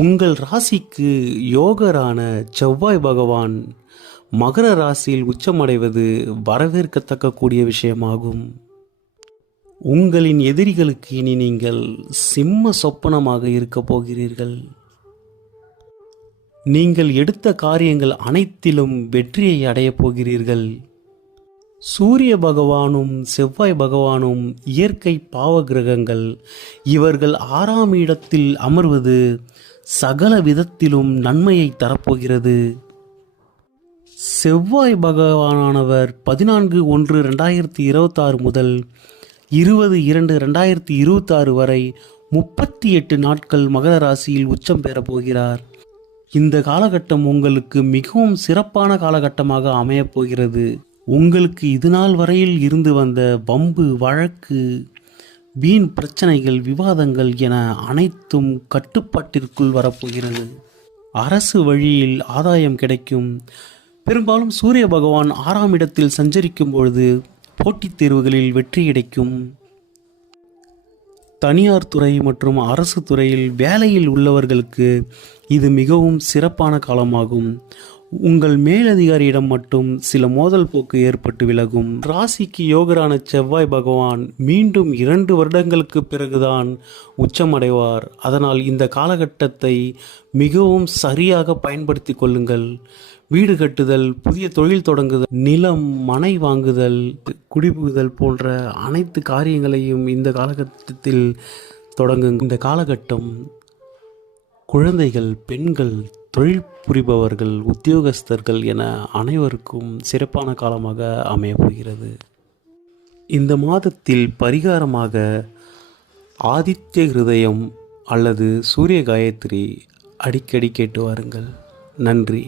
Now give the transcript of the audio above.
உங்கள் ராசிக்கு யோகரான செவ்வாய் பகவான் மகர ராசியில் உச்சமடைவது வரவேற்கத்தக்க கூடிய விஷயமாகும். உங்களின் எதிரிகளுக்கு இனி நீங்கள் சிம்ம சொப்பனமாக இருக்கப் போகிறீர்கள். நீங்கள் எடுத்த காரியங்கள் அனைத்திலும் வெற்றியை அடையப் போகிறீர்கள். சூரிய பகவானும் செவ்வாய் பகவானும் இயற்கை பாவ கிரகங்கள். இவர்கள் 6ஆம் இடத்தில் அமர்வது சகல விதத்திலும் நன்மையை தரப்போகிறது. செவ்வாய் பகவானவர் 14/1/2026 முதல் 20/2/2026 வரை 38 நாட்கள் மகர ராசியில் உச்சம் பெறப் போகிறார். இந்த காலகட்டம் உங்களுக்கு மிகவும் சிறப்பான காலகட்டமாக அமையப் போகிறது. உங்களுக்கு இதுநாள் வரையில் இருந்து வந்த வம்பு வழக்கு, வீண் பிரச்சனைகள், விவாதங்கள் என அனைத்தும் கட்டுப்பாட்டிற்குள் வரப்போகிறது. அரசு வழியில் ஆதாயம் கிடைக்கும். பெரும்பாலும் சூரிய பகவான் 6ஆம் இடத்தில் சஞ்சரிக்கும் பொழுது போட்டித் தேர்வுகளில் வெற்றி கிடைக்கும். தனியார் துறை மற்றும் அரசு துறையில் வேலையில் உள்ளவர்களுக்கு இது மிகவும் சிறப்பான காலமாகும். உங்கள் மேலதிகாரியிடம் மட்டும் சில மோதல் போக்கு ஏற்பட்டு விலகும். ராசிக்கு யோகரான செவ்வாய் பகவான் மீண்டும் 2 வருடங்களுக்கு பிறகுதான் உச்சமடைவார். அதனால் இந்த காலகட்டத்தை மிகவும் சரியாக பயன்படுத்தி கொள்ளுங்கள். வீடு கட்டுதல், புதிய தொழில் தொடங்குதல், நிலம் மனை வாங்குதல், குடிபுகுதல் போன்ற அனைத்து காரியங்களையும் இந்த காலகட்டத்தில் தொடங்குங்கள். இந்த காலகட்டம் குழந்தைகள், பெண்கள், தொழில் புரிபவர்கள், உத்தியோகஸ்தர்கள் என அனைவருக்கும் சிறப்பான காலமாக அமையப் போகிறது. இந்த மாதத்தில் பரிகாரமாக ஆதித்ய ஹிருதயம் அல்லது சூரிய காயத்ரி அடிக்கடி கேட்டு வாருங்கள். நன்றி.